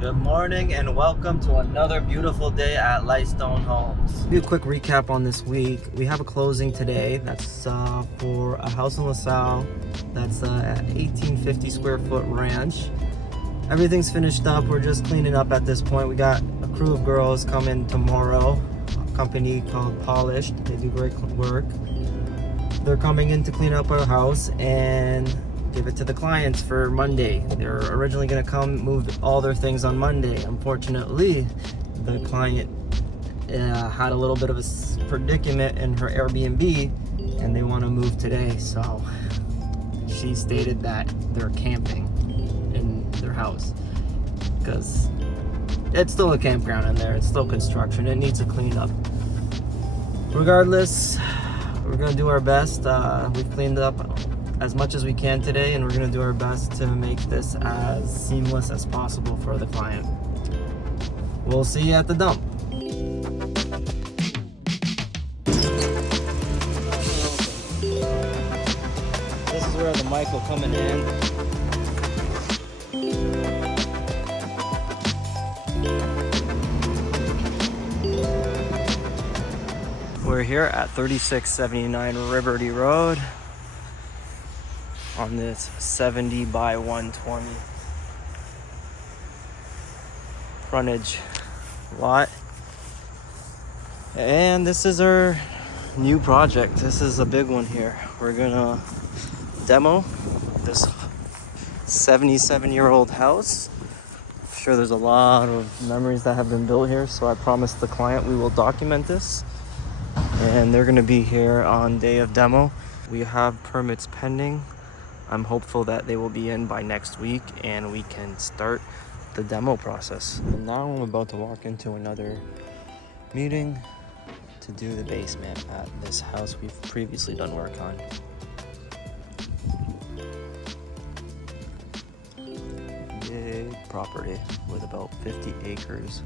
Good morning and welcome to another beautiful day at Lightstone Homes. Do a quick recap on this week. We have a closing today. That's for a house in LaSalle. That's at 1850 square foot ranch. Everything's finished up. We're just cleaning up at this point. We got a crew of girls coming tomorrow. A company called Polished. They do great work. They're coming in to clean up our house and give it to the clients for Monday. They were originally going to come move all their things on Monday. Unfortunately, the client had a little bit of a predicament in her Airbnb and they want to move today. So she stated that they're camping in their house because it's still a campground in there. It's still construction. It needs a cleanup. Regardless, we're going to do our best. We've cleaned up as much as we can today, and we're going to do our best to make this as seamless as possible for the client. We'll see you at the dump. This is where the mic will coming in. We're here at 3679 Liberty Road on this 70 by 120 frontage lot. And this is our new project. This is a big one here. We're gonna demo this 77-year-old house. I'm sure there's a lot of memories that have been built here, so I promised the client we will document this. And they're gonna be here on day of demo. We have permits pending. I'm hopeful that they will be in by next week and we can start the demo process. And now I'm about to walk into another meeting to do the basement at this house we've previously done work on. Big property with about 50 acres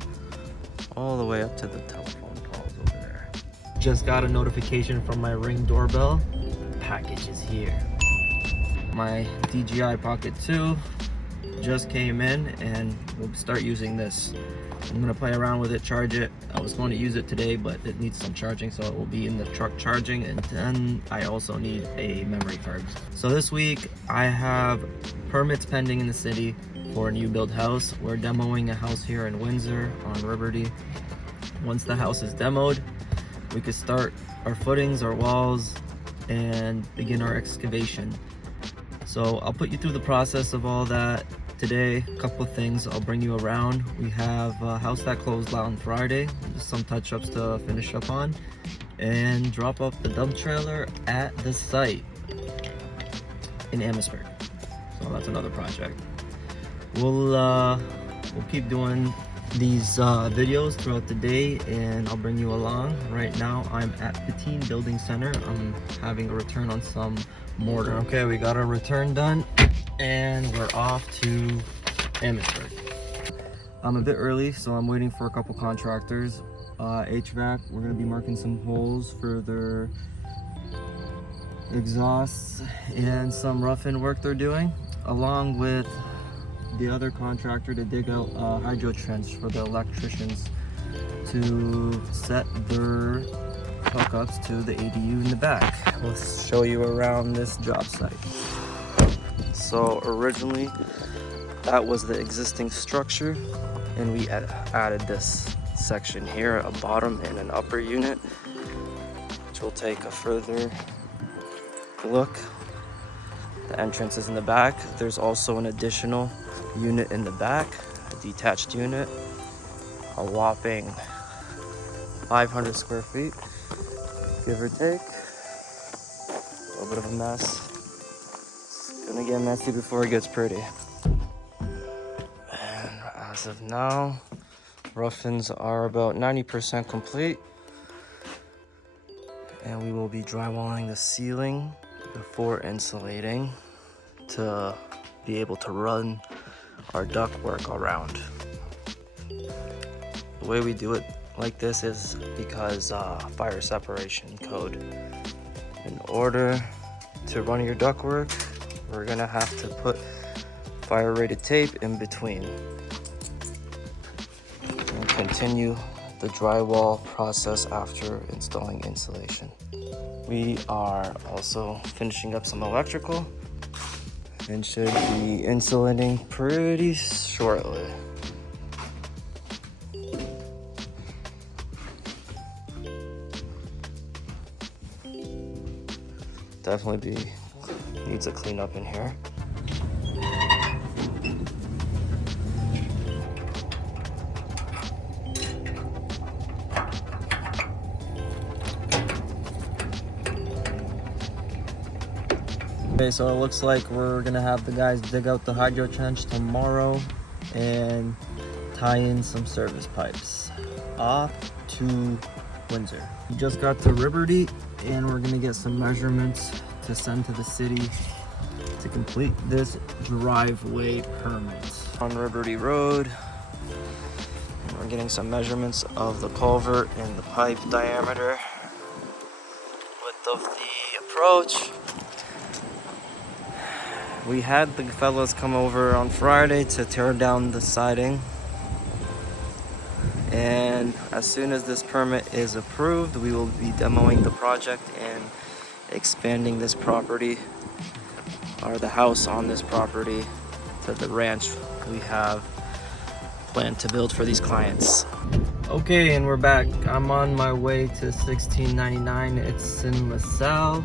all the way up to the telephone poles over there. Just got a notification from my Ring doorbell. The package is here. My DJI Pocket 2 just came in and we'll start using this. I'm gonna play around with it, charge it. I was going to use it today, but it needs some charging, so it will be in the truck charging, and then I also need a memory card. So this week I have permits pending in the city for a new build house. We're demoing a house here in Windsor on Liberty. Once the house is demoed, we could start our footings, our walls, and begin our excavation. So I'll put you through the process of all that today. A couple of things I'll bring you around. We have a house that closed on Friday, just some touch-ups to finish up on, and drop off the dump trailer at the site in Amherstburg. So that's another project. We'll keep doing these videos throughout the day and I'll bring you along. Right now I'm at Patine Building Center. I'm having a return on some mortar. Okay, we got our return done and we're off to Amherstburg. I'm a bit early, so I'm waiting for a couple contractors. HVAC, we're gonna be marking some holes for their exhausts and some rough-in work they're doing, along with the other contractor to dig out a hydro trench for the electricians to set their hookups to the ADU in the back. Let's show you around this job site. So originally that was the existing structure and we added this section here, a bottom and an upper unit, which will take a further look. The entrance is in the back. There's also an additional unit in the back, a detached unit, a whopping 500 square feet, give or take. A little bit of a mess. It's gonna get messy before it gets pretty. And as of now, rough-ins are about 90% complete. And we will be drywalling the ceiling before insulating to be able to run our ductwork around. The way we do it like this is because fire separation code. In order to run your ductwork, we're gonna have to put fire rated tape in between. continue the drywall process after installing insulation. We are also finishing up some electrical and should be insulating pretty shortly. Definitely needs a cleanup in here. Okay, so it looks like we're gonna have the guys dig out the hydro trench tomorrow and tie in some service pipes off to Windsor. We just got to Liberty and we're gonna get some measurements to send to the city to complete this driveway permit. On Liberty Road, and we're getting some measurements of the culvert and the pipe diameter, width of the approach. We had the fellas come over on Friday to tear down the siding, and as soon as this permit is approved, we will be demoing the project and expanding this property, or the house on this property, to the ranch we have planned to build for these clients. Okay, and we're back. I'm on my way to 1699. It's in LaSalle.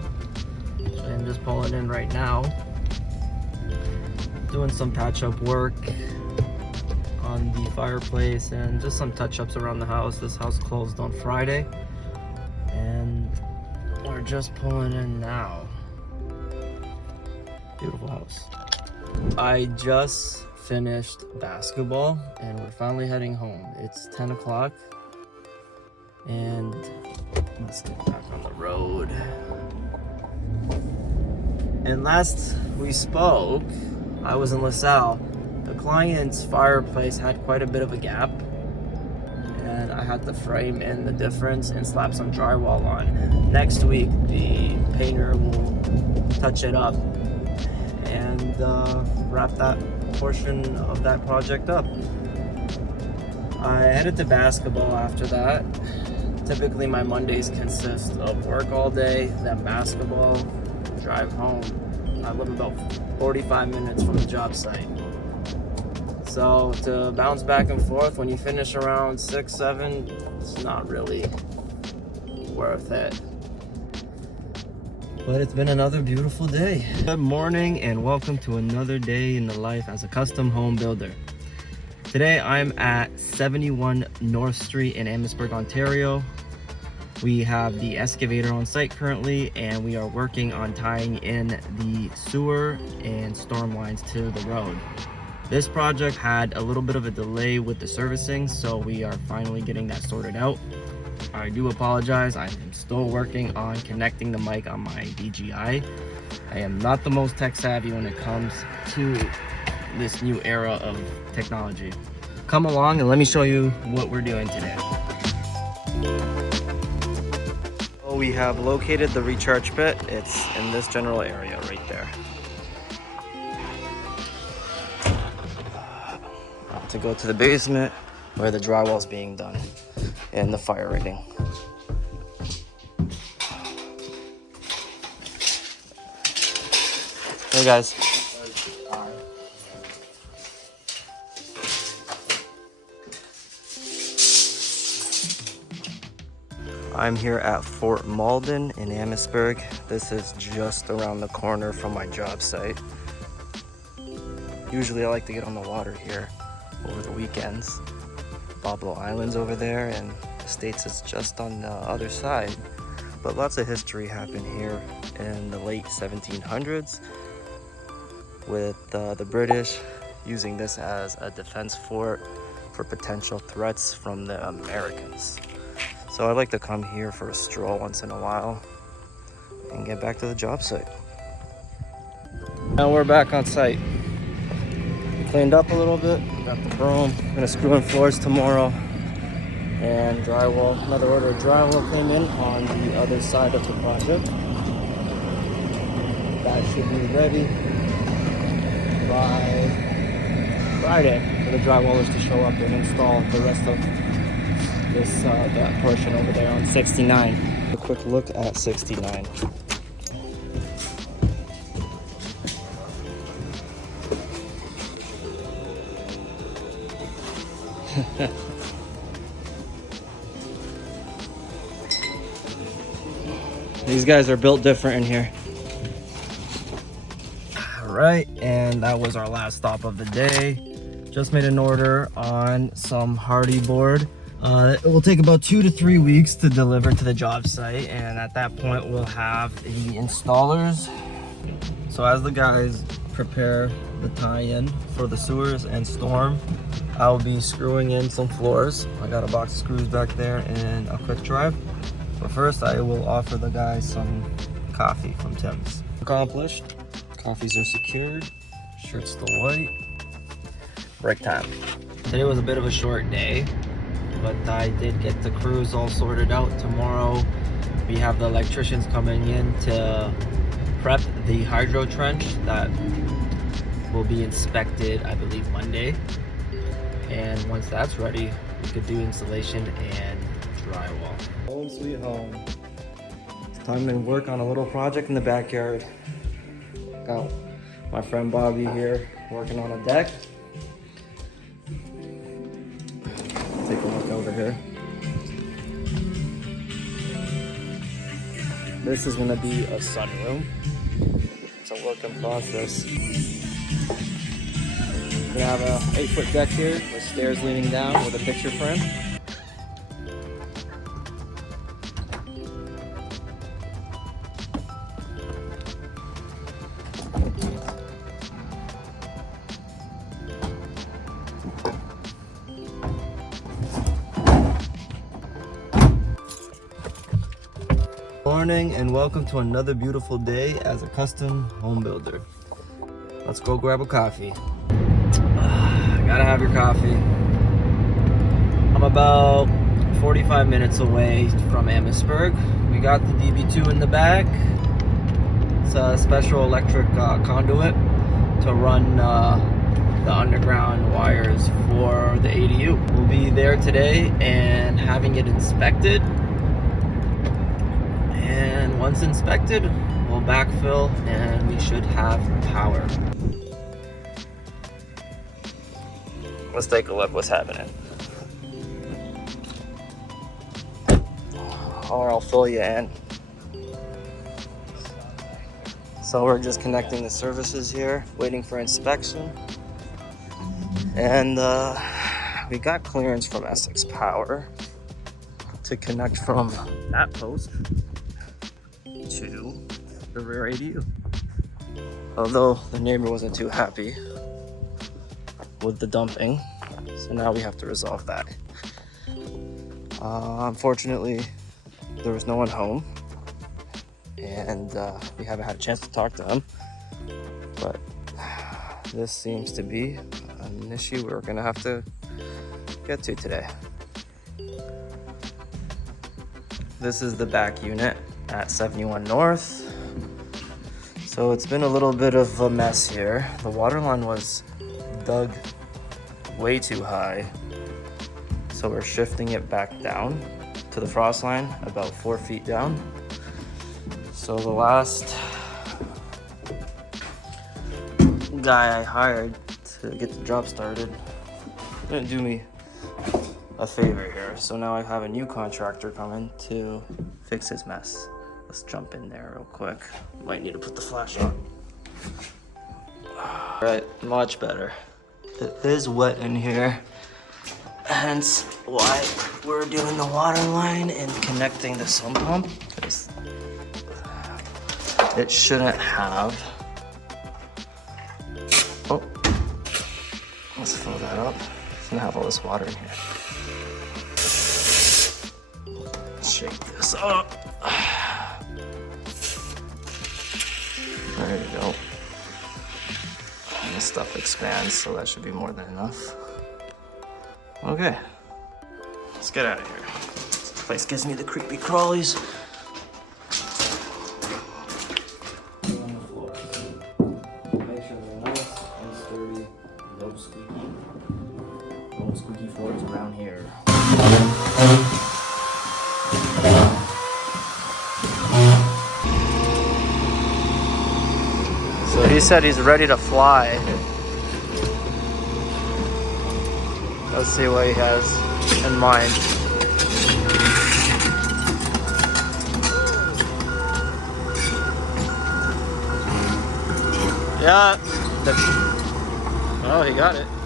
I'm just pulling in right now. Doing some patch-up work on the fireplace and just some touch-ups around the house. This house closed on Friday and we're just pulling in now. Beautiful house. I just finished basketball and we're finally heading home. It's 10 o'clock and let's get back on the road. And last we spoke, I was in LaSalle. The client's fireplace had quite a bit of a gap and I had to frame in the difference and slap some drywall on. Next week, the painter will touch it up and wrap that portion of that project up. I headed to basketball after that. Typically my Mondays consist of work all day, then basketball, drive home. I live about 45 minutes from the job site. So to bounce back and forth when you finish around 6, 7, it's not really worth it. But it's been another beautiful day. Good morning and welcome to another day in the life as a custom home builder. Today I'm at 71 North Street in Amherstburg, Ontario. We have the excavator on site currently and we are working on tying in the sewer and storm lines to the road. This project had a little bit of a delay with the servicing, so we are finally getting that sorted out. I do apologize, I am still working on connecting the mic on my DJI. I am not the most tech savvy when it comes to this new era of technology. Come along and let me show you what we're doing today. We have located the recharge pit. It's in this general area right there. To go to the basement where the drywall is being done and the fire rating. Hey guys. I'm here at Fort Malden in Amherstburg. This is just around the corner from my job site. Usually I like to get on the water here over the weekends. Boblo Island's over there and the States is just on the other side. But lots of history happened here in the late 1700s with the British using this as a defense fort for potential threats from the Americans. So I like to come here for a stroll once in a while and get back to the job site. Now we're back on site. We cleaned up a little bit, got the broom. I'm gonna screw in floors tomorrow and drywall. Another order of drywall came in on the other side of the project. That should be ready by Friday for the drywallers to show up and install the rest of this that portion over there on 69. A quick look at 69. These guys are built different in here. All right, and that was our last stop of the day. Just made an order on some hardy board. It will take about 2 to 3 weeks to deliver to the job site, and at that point we'll have the installers. So as the guys prepare the tie-in for the sewers and storm, I'll be screwing in some floors. I got a box of screws back there and a quick drive. But first I will offer the guys some coffee from Tim's. Accomplished. Coffees are secured. Shirt's still white. Break time. Today was a bit of a short day, but I did get the crews all sorted out. Tomorrow we have the electricians coming in to prep the hydro trench that will be inspected, I believe, Monday. And once that's ready, we could do insulation and drywall. Home sweet home. It's time to work on a little project in the backyard. Got my friend Bobby here working on a deck. Take a look over here. This is gonna be a sunroom. It's a work in process. We have a 8-foot deck here with stairs leaning down with a picture frame. Morning and welcome to another beautiful day as a custom home builder. Let's go grab a coffee. Gotta have your coffee. I'm about 45 minutes away from Amherstburg. We got the DB2 in the back. It's a special electric conduit to run the underground wires for the ADU. We'll be there today and having it inspected. And once inspected, we'll backfill and we should have power. Let's take a look what's happening. Or I'll fill you in. So we're just connecting the services here, waiting for inspection. And we got clearance from Essex Power to connect from that post to the rear ADU. Although the neighbor wasn't too happy with the dumping, so now we have to resolve that. Unfortunately, there was no one home, and we haven't had a chance to talk to him, but this seems to be an issue we're gonna have to get to today. This is the back unit at 71 North. So it's been a little bit of a mess here. The water line was dug way too high, so we're shifting it back down to the frost line about 4 feet down. So the last guy I hired to get the job started didn't do me a favor here, so now I have a new contractor coming to fix his mess. Let's jump in there real quick. Might need to put the flash on. All right, much better. It is wet in here, hence why we're doing the water line and connecting the sump pump, because it shouldn't have. Oh, let's fill that up. It's gonna have all this water in here. Shake this up. There you go. And this stuff expands, so that should be more than enough. Okay, let's get out of here. This place gives me the creepy crawlies. On the floor. Make sure they're nice and sturdy, no squeaky floor. towards around here. So he said he's ready to fly. Let's see what he has in mind. Yeah. Oh, he got it.